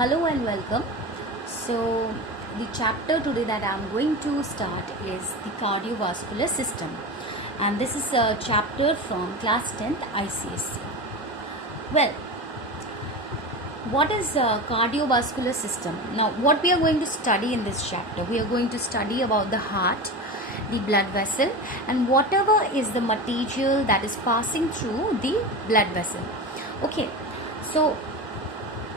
Hello and welcome. So, the chapter today that I'm going to start is the cardiovascular system, and this is a chapter from class 10th ICSE. Well, what is a cardiovascular system? Now, what we are going to study in this chapter, we are going to study about the heart, the blood vessel, and whatever is the material that is passing through the blood vessel. Okay, so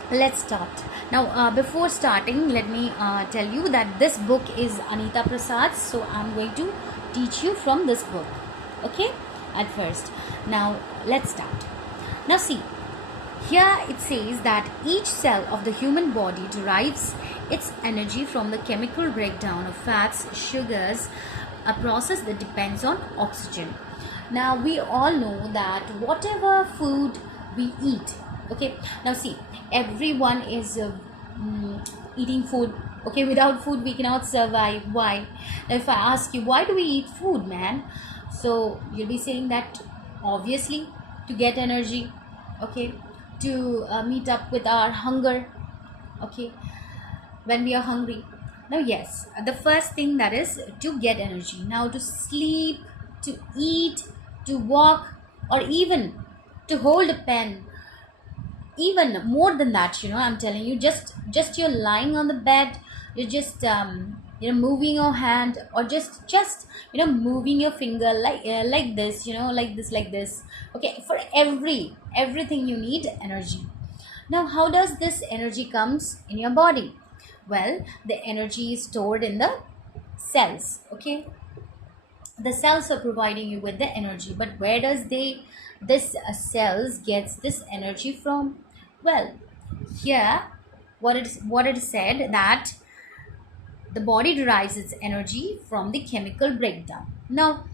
let's start. Now, before starting, let me tell you that this book is Anita Prasad's, so I'm going to teach you from this book. Okay, at first. Now, let's start. Now, see, here it says that each cell of the human body derives its energy from the chemical breakdown of fats, sugars, a process that depends on oxygen. Now, we all know that whatever food we eat, okay, now see, everyone is eating food. Okay, without food we cannot survive. Why? Now, if I ask you, why do we eat food, man? So you'll be saying that obviously to get energy, okay, to meet up with our hunger, okay, when we are hungry. Now, yes, the first thing that is to get energy. Now, to sleep, to eat, to walk, or even to hold a pen, even more than that, I'm telling you, just you're lying on the bed, you're just moving your hand, or just moving your finger like this, like this. Okay, for everything you need energy. Now, how does this energy comes in your body? Well, the energy is stored in the cells. Okay, the cells are providing you with the energy, but where does this cells gets this energy from? Well, here what it said that the body derives its energy from the chemical breakdown. Now,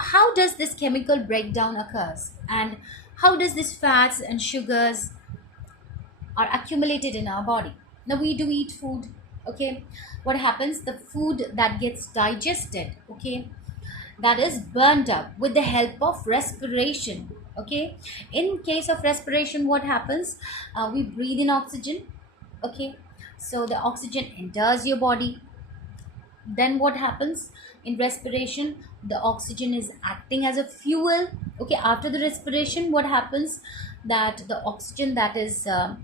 how does this chemical breakdown occurs, and how does this fats and sugars are accumulated in our body? Now, we do eat food. Okay, what happens? The food that gets digested, okay, that is burned up with the help of respiration. Okay, in case of respiration, what happens? We breathe in oxygen. Okay, so the oxygen enters your body. Then what happens? In respiration, the oxygen is acting as a fuel. Okay, after the respiration, what happens? That the oxygen that is uh,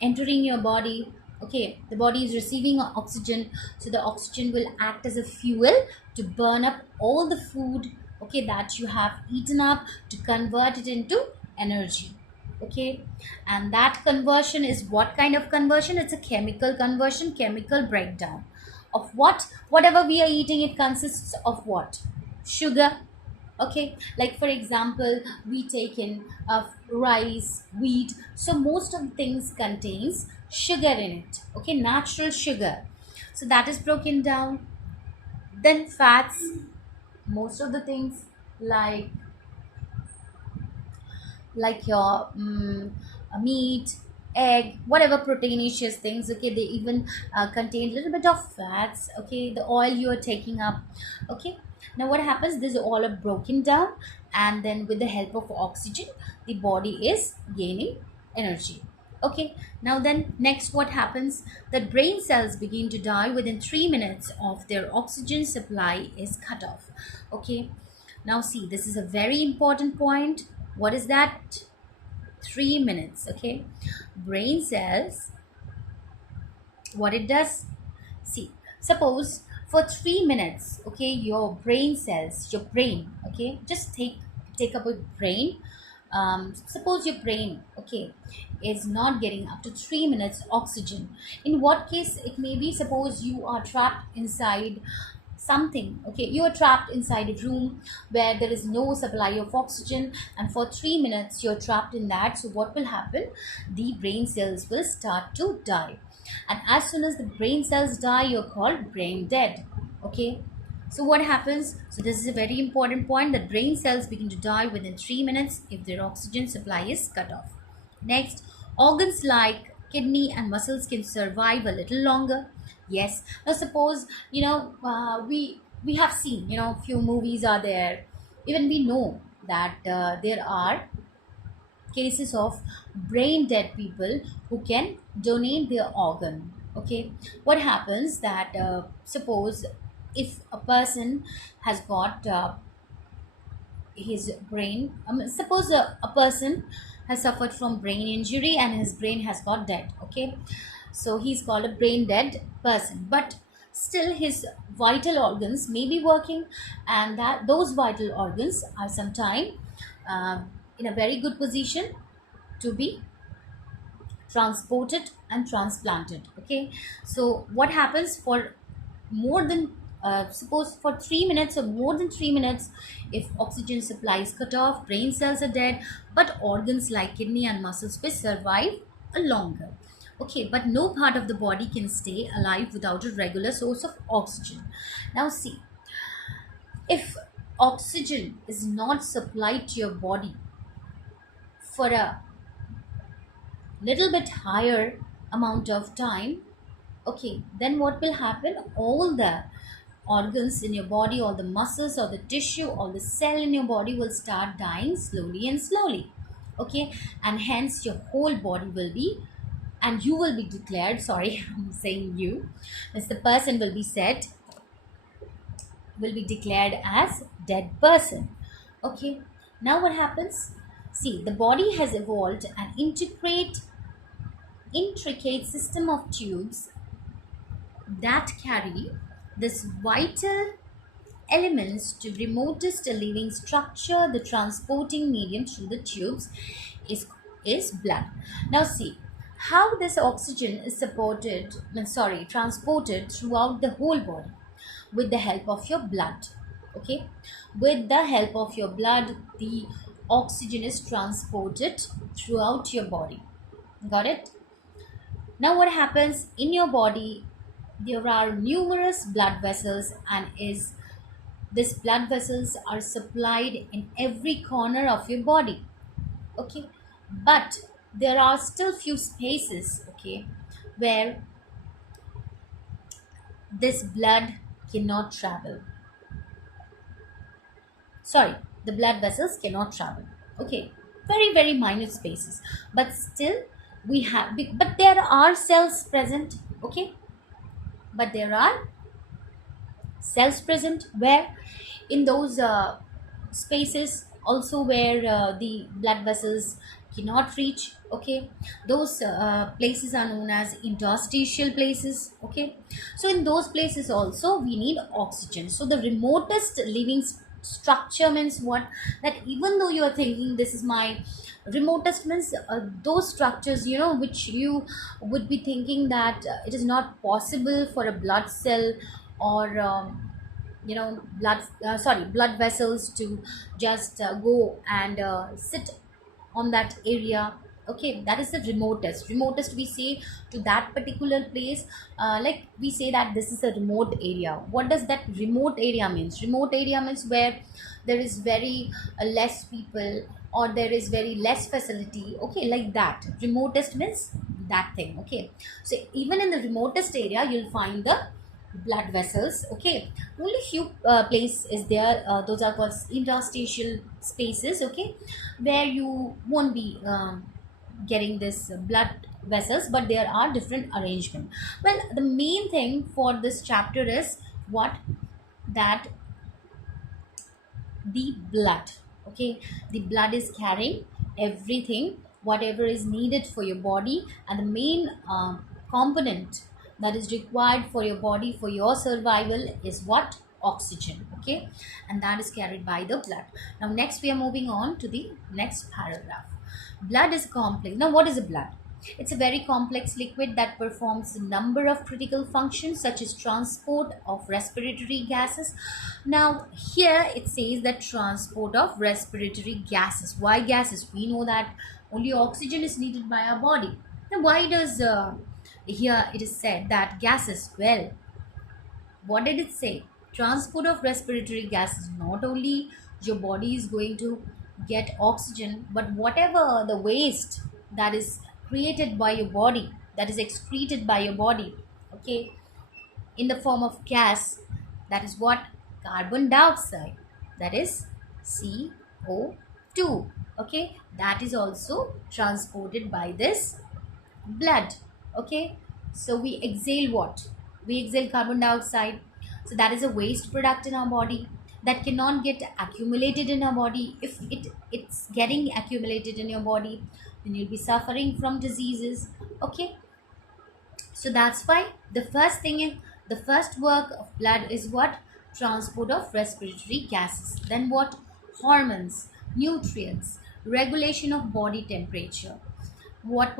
entering your body, okay, the body is receiving oxygen, so the oxygen will act as a fuel to burn up all the food, okay, that you have eaten up, to convert it into energy. Okay, and that conversion is what kind of conversion? It's a chemical conversion, chemical breakdown of whatever we are eating. It consists of what? Sugar. Okay, like for example, we take in rice, wheat, so most of the things contains sugar in it. Okay, natural sugar, so that is broken down. Then fats, most of the things like your meat, egg, whatever proteinaceous things, okay, they even contain a little bit of fats. Okay, the oil you are taking up. Okay, now what happens? This all are broken down, and then with the help of oxygen, the body is gaining energy. Okay, now then next what happens? The brain cells begin to die within 3 minutes of their oxygen supply is cut off. Okay, now see, this is a very important point. What is that? 3 minutes. Okay, brain cells, what it does, see, suppose for 3 minutes, okay, your brain cells, your brain, okay, just take up a brain. Suppose your brain, okay, is not getting up to 3 minutes oxygen. In what case it may be? Suppose you are trapped inside something. Okay, you are trapped inside a room where there is no supply of oxygen, and for 3 minutes you're trapped in that. So what will happen? The brain cells will start to die, and as soon as the brain cells die, you're called brain dead. Okay, so what happens? So this is a very important point, that brain cells begin to die within 3 minutes if their oxygen supply is cut off. Next, organs like kidney and muscles can survive a little longer. Yes. Now suppose, we have seen, few movies are there. Even we know that there are cases of brain dead people who can donate their organ. Okay, what happens that suppose if a person has got his brain, suppose a person has suffered from brain injury and his brain has got dead. Okay, so he's called a brain dead person, but still his vital organs may be working, and that those vital organs are sometime in a very good position to be transported and transplanted. Okay, so what happens for more than suppose for 3 minutes or more than 3 minutes, if oxygen supply is cut off, brain cells are dead, but organs like kidney and muscles will survive a longer. Okay, but no part of the body can stay alive without a regular source of oxygen. Now see, if oxygen is not supplied to your body for a little bit higher amount of time, okay, then what will happen? All the organs in your body, all the muscles or the tissue, all the cell in your body will start dying slowly and slowly. Okay, and hence your whole body will be, and you will be declared, sorry, I'm saying you, as the person will be said, will be declared as dead person. Okay, now what happens? See, the body has evolved an intricate system of tubes that carry this vital elements to remotest living structure. The transporting medium through the tubes is blood. Now see how this oxygen is transported throughout the whole body with the help of your blood. Okay, with the help of your blood, the oxygen is transported throughout your body. Got it? Now what happens in your body? There are numerous blood vessels, and is these blood vessels are supplied in every corner of your body. Okay, but there are still few spaces, okay, where this blood cannot travel. Sorry, the blood vessels cannot travel. Okay, very minute spaces, but still we have, but there are cells present. Okay, but there are cells present where in those spaces also where the blood vessels cannot reach. Okay, those places are known as interstitial places. Okay, so in those places also we need oxygen. So the remotest living structure means what? That even though you are thinking this is my remotest, means those structures, you know, which you would be thinking that it is not possible for a blood cell or blood vessels to just go and sit on that area. Okay, that is the remotest we say to that particular place. Like we say that this is a remote area. What does that remote area means? Remote area means where there is very less people, or there is very less facility. Okay, like that, remotest means that thing. Okay, so even in the remotest area you'll find the blood vessels. Okay, only few place is there, those are called interstitial spaces. Okay, where you won't be getting this blood vessels, but there are different arrangement. Well, the main thing for this chapter is what? That the blood. Okay, the blood is carrying everything whatever is needed for your body, and the main component that is required for your body for your survival is what? Oxygen. Okay, and that is carried by the blood. Now next we are moving on to the next paragraph. Blood is complex. Now what is a blood? It's a very complex liquid that performs a number of critical functions such as transport of respiratory gases. Now here it says that transport of respiratory gases. Why gases? We know that only oxygen is needed by our body. Now why does here it is said that gases? Well, what did it say? Transport of respiratory gases. Not only your body is going to get oxygen, but whatever the waste that is created by your body, that is excreted by your body, okay, in the form of gas, that is what? Carbon dioxide, that is CO2. okay, that is also transported by this blood. Okay, so we exhale what? We exhale carbon dioxide. So that is a waste product in our body that cannot get accumulated in our body. If it's getting accumulated in your body, then you'll be suffering from diseases. Okay, so that's why the first work of blood is what? Transport of respiratory gases. Then what? Hormones, nutrients, regulation of body temperature. What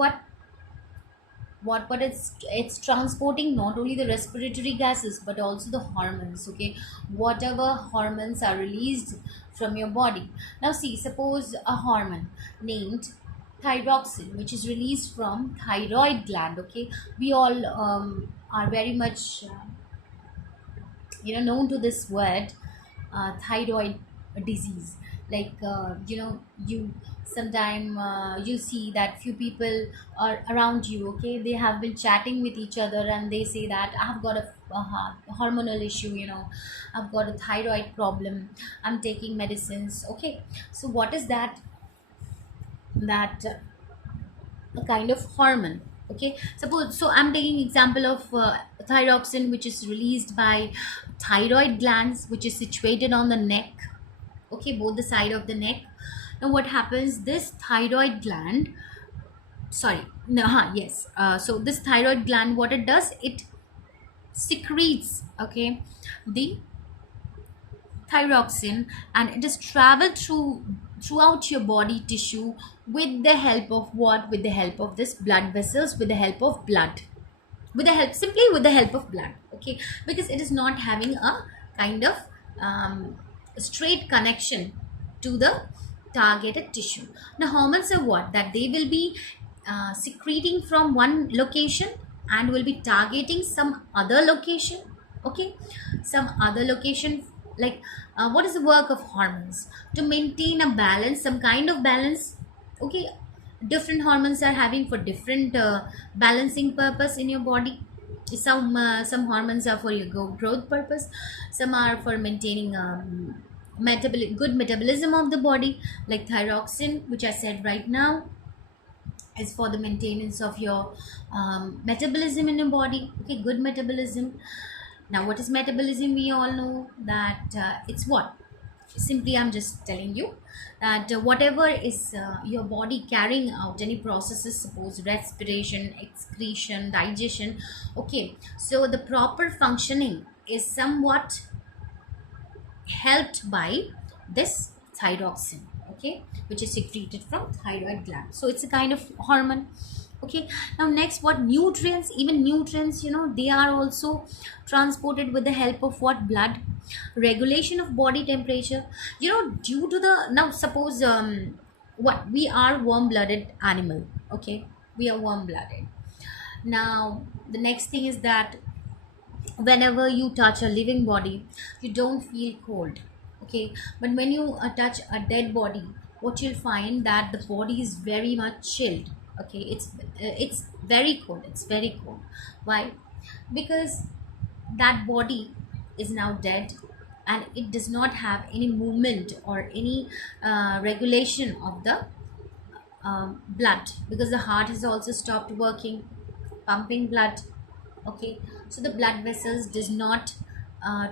it's transporting not only the respiratory gases but also the hormones. Okay, whatever hormones are released from your body. Now see, suppose a hormone named thyroxine, which is released from thyroid gland. Okay, we all are very much known to this word, thyroid disease. Like you sometime you see that few people are around you. Okay, they have been chatting with each other and they say that I've got a hormonal issue, I've got a thyroid problem, I'm taking medicines. Okay, so what is that a kind of hormone. Okay, suppose, so I'm taking example of thyroxine, which is released by thyroid glands, which is situated on the neck. Okay, both the side of the neck. Now what happens, this thyroid gland, sorry, no, yes, so this thyroid gland, what it does, it secretes, okay, the thyroxine, and it is traveled throughout your body tissue with the help of what? With the help of this blood vessels, with the help of blood, with the help, simply with the help of blood. Okay, because it is not having a kind of straight connection to the targeted tissue. Now hormones are what? That they will be secreting from one location and will be targeting some other location. Okay, some other location. Like what is the work of hormones? To maintain a balance, some kind of balance. Okay, different hormones are having for different balancing purpose in your body. Some hormones are for your growth purpose, some are for maintaining good metabolism of the body, like thyroxine, which I said right now, is for the maintenance of your metabolism in your body. Okay, good metabolism. Now what is metabolism? We all know that it's what? Simply I'm just telling you that whatever is your body carrying out, any processes, suppose respiration, excretion, digestion. Okay, so the proper functioning is somewhat helped by this thyroxine. Okay, which is secreted from thyroid gland. So it's a kind of hormone. Okay, now next, what? Nutrients. Even nutrients, they are also transported with the help of what? Blood. Regulation of body temperature, due to the, now suppose what, we are warm blooded animal. Okay, we are warm blooded. Now the next thing is that whenever you touch a living body, you don't feel cold. Okay, but when you touch a dead body, what you'll find that the body is very much chilled. Okay, it's very cold, it's very cold. Why? Because that body is now dead and it does not have any movement or any regulation of the blood, because the heart has also stopped working, pumping blood. Okay, so the blood vessels does not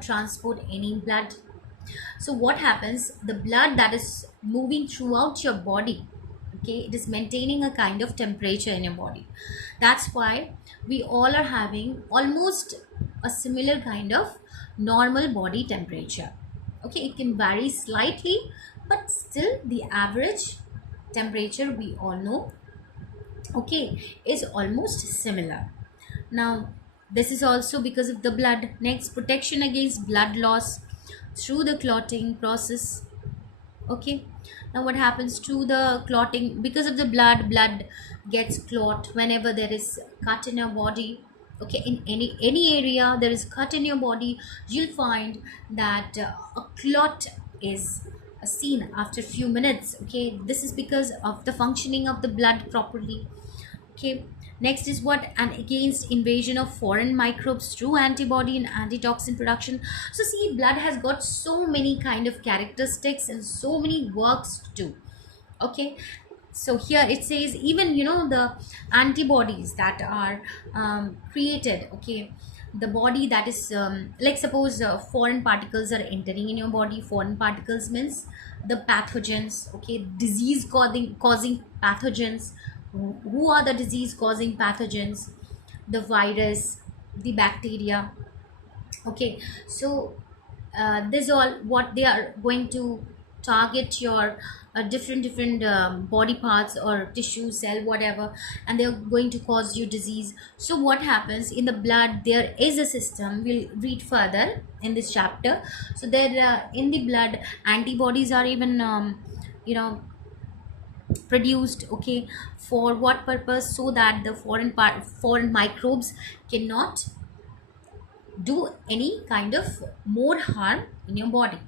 transport any blood. So what happens, the blood that is moving throughout your body, okay, it is maintaining a kind of temperature in your body. That's why we all are having almost a similar kind of normal body temperature. Okay, it can vary slightly, but still the average temperature, we all know, okay, is almost similar. Now this is also because of the blood. Next, protection against blood loss through the clotting process. Okay, now what happens to the clotting? Because of the blood gets clot whenever there is cut in your body. Okay, in any area there is cut in your body, you'll find that a clot is seen after few minutes. Okay, this is because of the functioning of the blood properly. Okay, next is what? And against invasion of foreign microbes through antibody and antitoxin production. So see, blood has got so many kind of characteristics and so many works to do. Okay, so here it says, even the antibodies that are created, okay, the body that is like, suppose foreign particles are entering in your body. Foreign particles means the pathogens, okay, disease causing pathogens. Who are the disease causing pathogens? The virus, the bacteria. Okay, so this all what they are going to target your different body parts or tissue cell, whatever, and they're going to cause you disease. So what happens in the blood? There is a system, we'll read further in this chapter. So there, in the blood, antibodies are even you know produced, okay. For what purpose? So that the foreign microbes cannot do any kind of more harm in your body.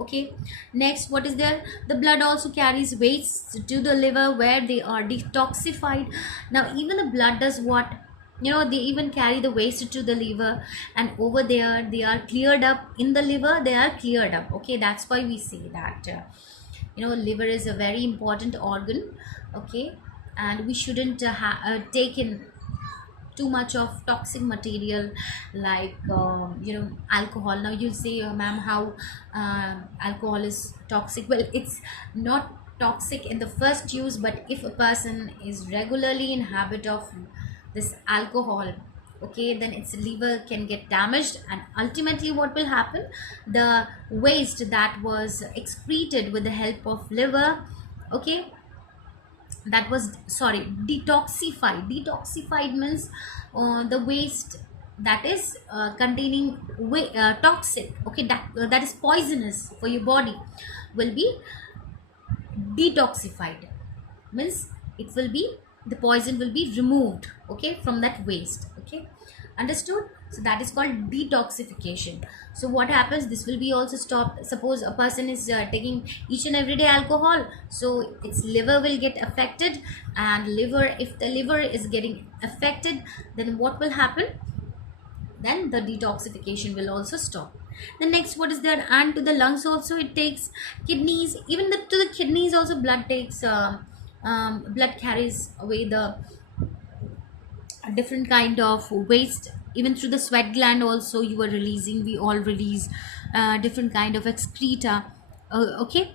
Okay, next, what is there? The blood also carries waste to the liver, where they are detoxified. Now even the blood does what? They even carry the waste to the liver, and over there they are cleared up. In the liver they are cleared up. Okay, that's why we say that liver is a very important organ. Okay, and we shouldn't take in too much of toxic material, like alcohol. Now you'll say, ma'am, how alcohol is toxic? Well, it's not toxic in the first use, but if a person is regularly in habit of this alcohol, okay, then its liver can get damaged, and ultimately what will happen? The waste that was excreted with the help of liver, okay, that was, sorry, detoxified means the waste that is containing toxic, okay, that is poisonous for your body, will be detoxified. Means it will be, the poison will be removed, okay, from that waste. Okay, understood? So that is called detoxification. So what happens? This will be also stopped. Suppose a person is taking each and every day alcohol, so its liver will get affected. And liver, if the liver is getting affected, then what will happen? Then the detoxification will also stop. The next, what is there? And to the lungs also it takes. Kidneys, even to the kidneys also blood takes, blood carries away the different kind of waste. Even through the sweat gland also you are releasing, we all release different kind of excreta. Okay,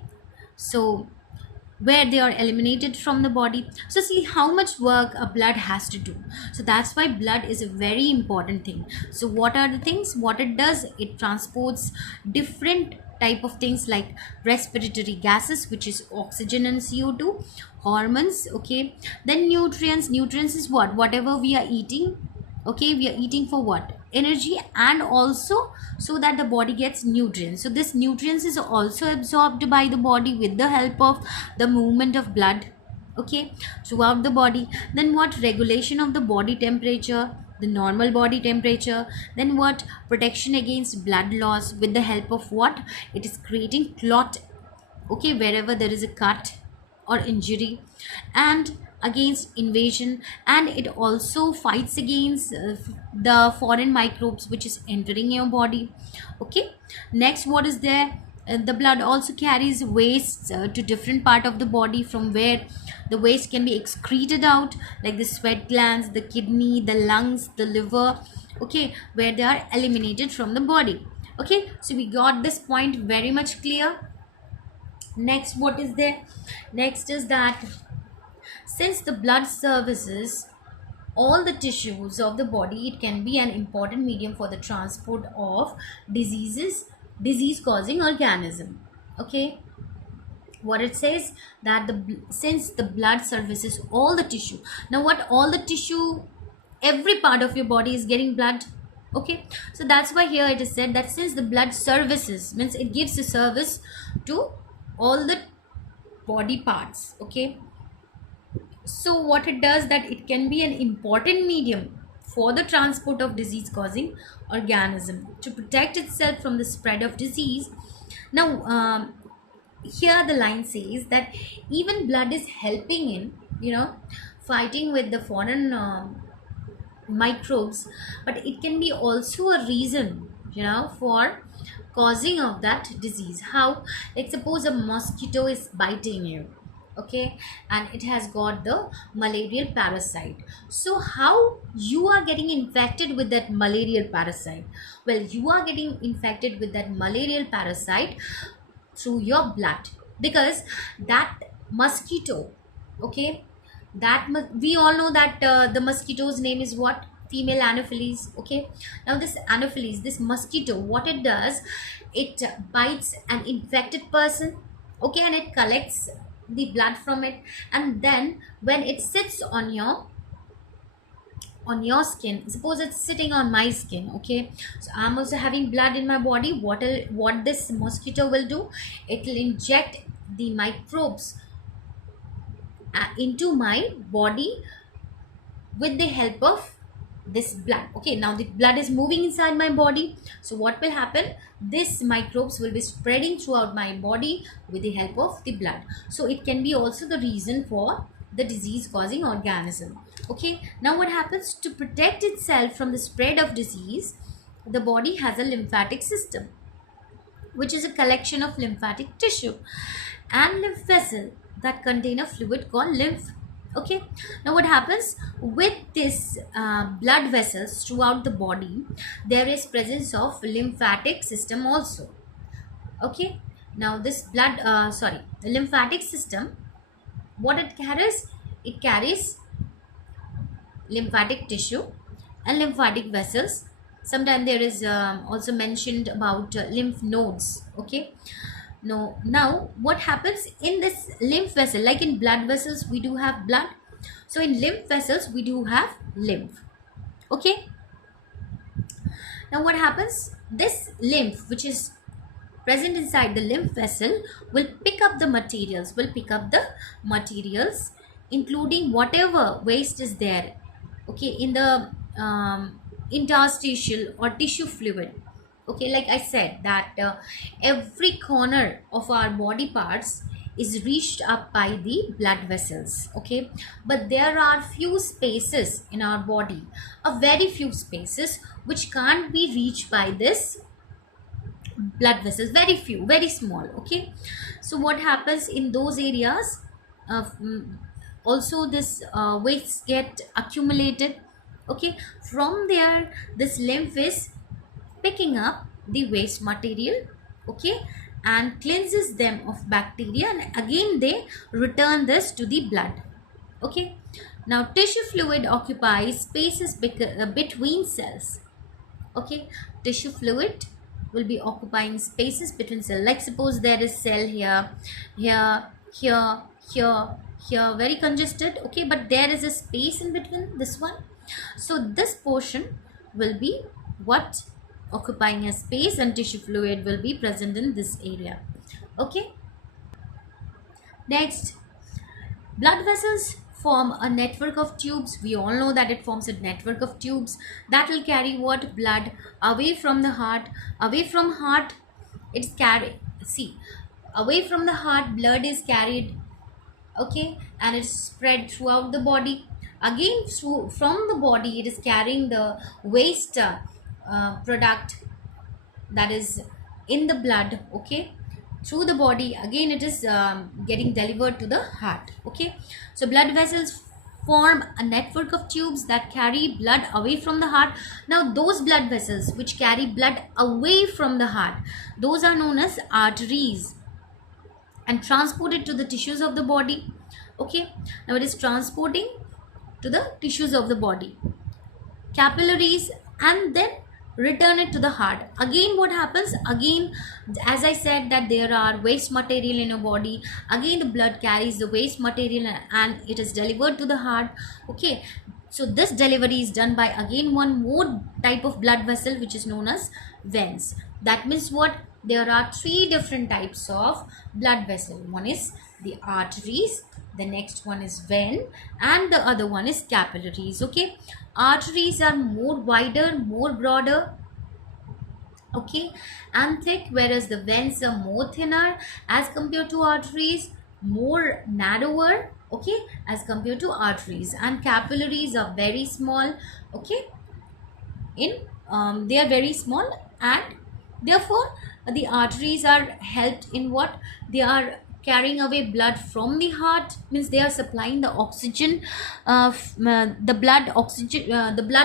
so where they are eliminated from the body. So see how much work a blood has to do. So that's why blood is a very important thing. So what are the things? What it does? It transports different type of things like respiratory gases, which is oxygen and CO2, hormones, okay, then nutrients is what? Whatever we are eating, okay, we are eating for what? Energy, and also so that the body gets nutrients. So this nutrients is also absorbed by the body with the help of the movement of blood, okay, throughout the body. Then what? Regulation of the body temperature, the normal body temperature. Then what? Protection against blood loss with the help of what? It is creating clot, okay, wherever there is a cut or injury, and against invasion. And it also fights against the foreign microbes which is entering your body. Okay, next, what is there? The blood also carries waste to different part of the body, from where the waste can be excreted out, like the sweat glands, the kidney, the lungs, the liver, okay, where they are eliminated from the body. Okay, so we got this point very much clear. Next, what is there? Next is that since the blood services all the tissues of the body, it can be an important medium for the transport of disease causing organism. Okay, what it says, that since the blood services all the tissue. Now what? All the tissue, every part of your body is getting blood. Okay, so that's why here it is said that since the blood services, means it gives a service to all the body parts. Okay, so what it does, that it can be an important medium for the transport of disease causing organism to protect itself from the spread of disease. Now here the line says that even blood is helping in fighting with the foreign microbes, but it can be also a reason for causing of that disease. How? Like suppose a mosquito is biting you, okay, and it has got the malarial parasite. So how you are getting infected with that malarial parasite? Well, you are getting infected with that malarial parasite through your blood, because that mosquito, okay, we all know that the mosquito's name is what? Female anopheles. Okay, now this anopheles, this mosquito, what it does, it bites an infected person, okay, and it collects the blood from it, and then when it sits on your skin, suppose it's sitting on my skin, okay, so I'm also having blood in my body. What this mosquito will do, it will inject the microbes into my body with the help of this blood. Okay, now the blood is moving inside my body, so what will happen, this microbes will be spreading throughout my body with the help of the blood. So it can be also the reason for the disease causing organism. Okay, now what happens, to protect itself from the spread of disease, the body has a lymphatic system, which is a collection of lymphatic tissue and lymph vessel that contain a fluid called lymph. Okay, now what happens with this blood vessels throughout the body, there is presence of lymphatic system also. Okay, now this the lymphatic system, what it carries lymphatic tissue and lymphatic vessels. Sometimes there is also mentioned about lymph nodes. Okay, now what happens in this lymph vessel, like in blood vessels we do have blood, so in lymph vessels we do have lymph. Okay, now what happens, this lymph which is present inside the lymph vessel will pick up the materials, including whatever waste is there, okay, in the interstitial or tissue fluid. Okay, like I said that every corner of our body parts is reached up by the blood vessels. Okay, but there are few spaces in our body, a very few spaces, which can't be reached by this blood vessels, very few, very small. Okay, so what happens in those areas, uh, mm, also this waste get accumulated. Okay, from there this lymph is picking up the waste material, okay, and cleanses them of bacteria, and again they return this to the blood. Okay, now tissue fluid occupies spaces between cells. Okay, tissue fluid will be occupying spaces between cells, like suppose there is cell here, here, here, here, here, very congested. Okay, but there is a space in between this one, so this portion will be what, occupying a space, and tissue fluid will be present in this area. Okay, next, blood vessels form a network of tubes. We all know that it forms a network of tubes that will carry what, blood away from the heart. Away from heart, it's carried, see, away from the heart blood is carried, okay, and it's spread throughout the body. Again from the body it is carrying the waste product that is in the blood, okay, through the body. Again it is getting delivered to the heart. Okay, so blood vessels form a network of tubes that carry blood away from the heart. Now those blood vessels which carry blood away from the heart, those are known as arteries, and transported to the tissues of the body. Okay, now it is transporting to the tissues of the body, capillaries, and then return it to the heart. Again what happens, again as I said that there are waste material in your body, again the blood carries the waste material and it is delivered to the heart. Okay, so this delivery is done by again one more type of blood vessel, which is known as veins. That means what, there are three different types of blood vessel. One is the arteries, the next one is vein, and the other one is capillaries. Okay, arteries are more wider, more broader, okay, and thick, whereas the veins are more thinner as compared to arteries, more narrower, okay, as compared to arteries, and capillaries are very small. Okay, in they are very small, and therefore the arteries are helped in what, they are carrying away blood from the heart, means they are supplying the oxygen, the blood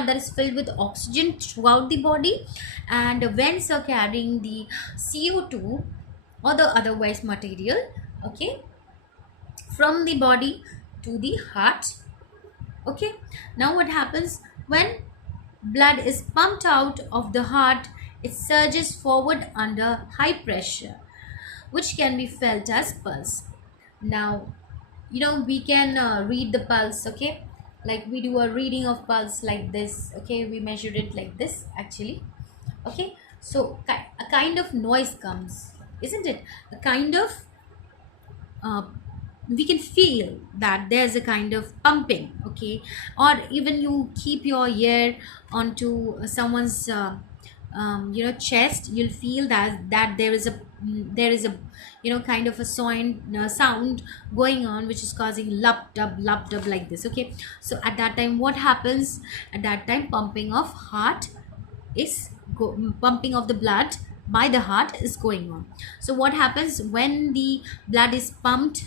that is filled with oxygen throughout the body, and veins are carrying the CO2 or the otherwise material, okay, from the body to the heart. Okay, now what happens when blood is pumped out of the heart? It surges forward under high pressure, which can be felt as pulse. Now, we can read the pulse, okay, like we do a reading of pulse like this, okay, we measure it like this actually, okay. So a kind of noise comes, isn't it? A kind of uh, we can feel that there's a kind of pumping, okay. Or even you keep your ear onto someone's chest, you'll feel that there is a kind of a sound going on, which is causing lup dub like this, okay. So at that time, what happens? At that time, pumping of the blood by the heart is going on. So what happens when the blood is pumped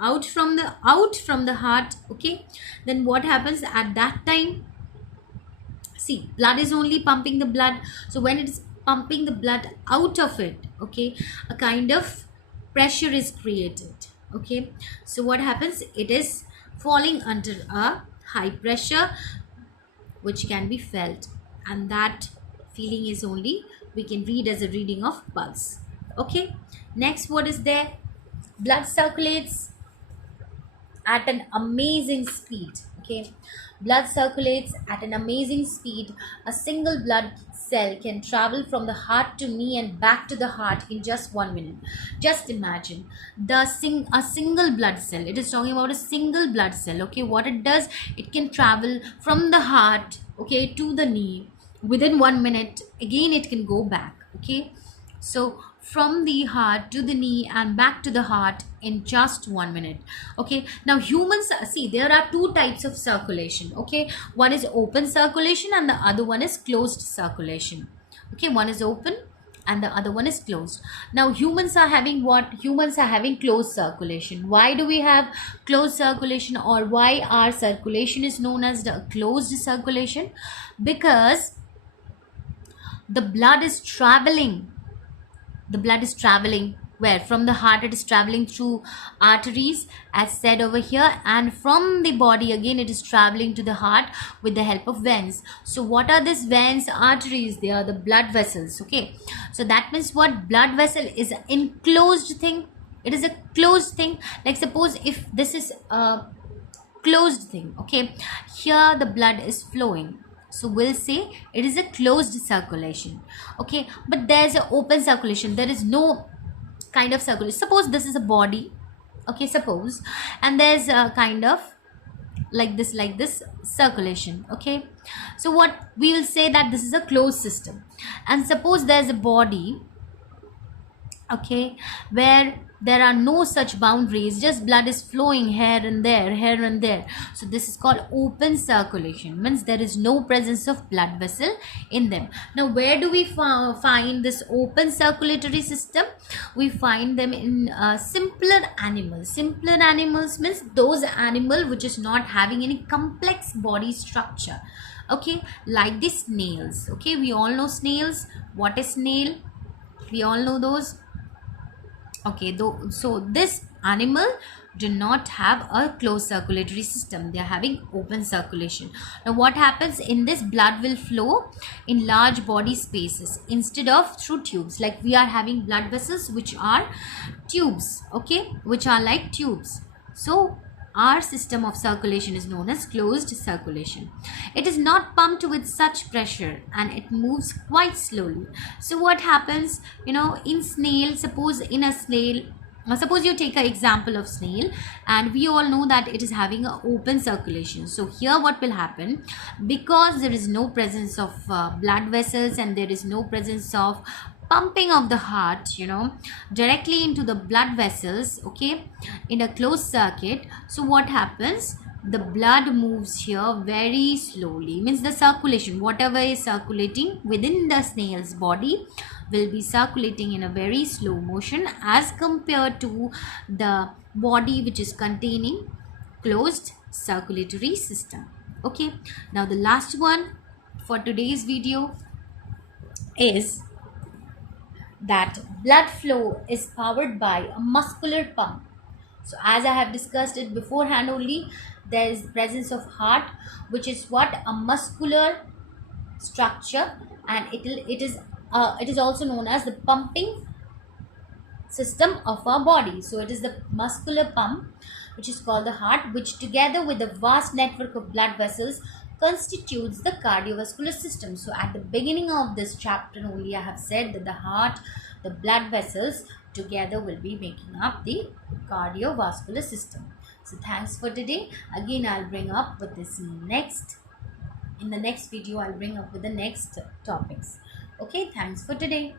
out from the heart, okay, then what happens at that time? See, blood is only pumping the blood, so when it is pumping the blood out of it, okay, a kind of pressure is created, okay. So what happens? It is falling under a high pressure, which can be felt, and that feeling is only we can read as a reading of pulse, okay. Next, what is there? Blood circulates at an amazing speed, okay. Blood circulates at an amazing speed. A single blood cell can travel from the heart to knee and back to the heart in just 1 minute. Just imagine a single blood cell, it is talking about a single blood cell, okay. What it does, it can travel from the heart, okay, to the knee within 1 minute. Again, it can go back, okay. So from the heart to the knee and back to the heart in just 1 minute, okay. Now humans, see, there are two types of circulation, okay. One is open circulation and the other one is closed circulation, okay. One is open and the other one is closed. Now humans are having what? Humans are having closed circulation. Why do we have closed circulation, or why our circulation is known as the closed circulation? Because the blood is traveling where? From the heart, it is traveling through arteries, as said over here, and from the body again it is traveling to the heart with the help of veins. So what are these veins, arteries? They are the blood vessels, okay. So that means what? Blood vessel is an enclosed thing. It is a closed thing. Like suppose if this is a closed thing, okay, here the blood is flowing, so we'll say it is a closed circulation, okay. But there's an open circulation, there is no kind of circulation. Suppose this is a body, okay, suppose, and there's a kind of like this circulation, okay. So what we will say, that this is a closed system. And suppose there's a body, okay, where there are no such boundaries, just blood is flowing here and there. So this is called open circulation, means there is no presence of blood vessel in them. Now where do we find this open circulatory system? We find them in simpler animals. Simpler animals means those animal which is not having any complex body structure, okay, like the snails, okay. We all know snails. What is snail? We all know those, okay. So this animal do not have a closed circulatory system, they are having open circulation. Now what happens? In this, blood will flow in large body spaces instead of through tubes. Like we are having blood vessels which are tubes, okay, which are like tubes. So our system of circulation is known as closed circulation. It is not pumped with such pressure and it moves quite slowly. So what happens, in snail, suppose you take an example of snail, and we all know that it is having an open circulation. So here what will happen, because there is no presence of blood vessels and there is no presence of pumping of the heart directly into the blood vessels, okay, in a closed circuit. So what happens, the blood moves here very slowly, means the circulation, whatever is circulating within the snail's body will be circulating in a very slow motion as compared to the body which is containing closed circulatory system. Okay, now the last one for today's video is that blood flow is powered by a muscular pump. So as I have discussed it beforehand only, there is presence of heart, which is what a muscular structure, and it is also known as the pumping system of our body. So it is the muscular pump, which is called the heart, which together with a vast network of blood vessels constitutes the cardiovascular system. So at the beginning of this chapter only I have said that the heart, the blood vessels together will be making up the cardiovascular system. So thanks for today. Again, I'll bring up with this in the next video I'll bring up with the next topics. Okay, thanks for today.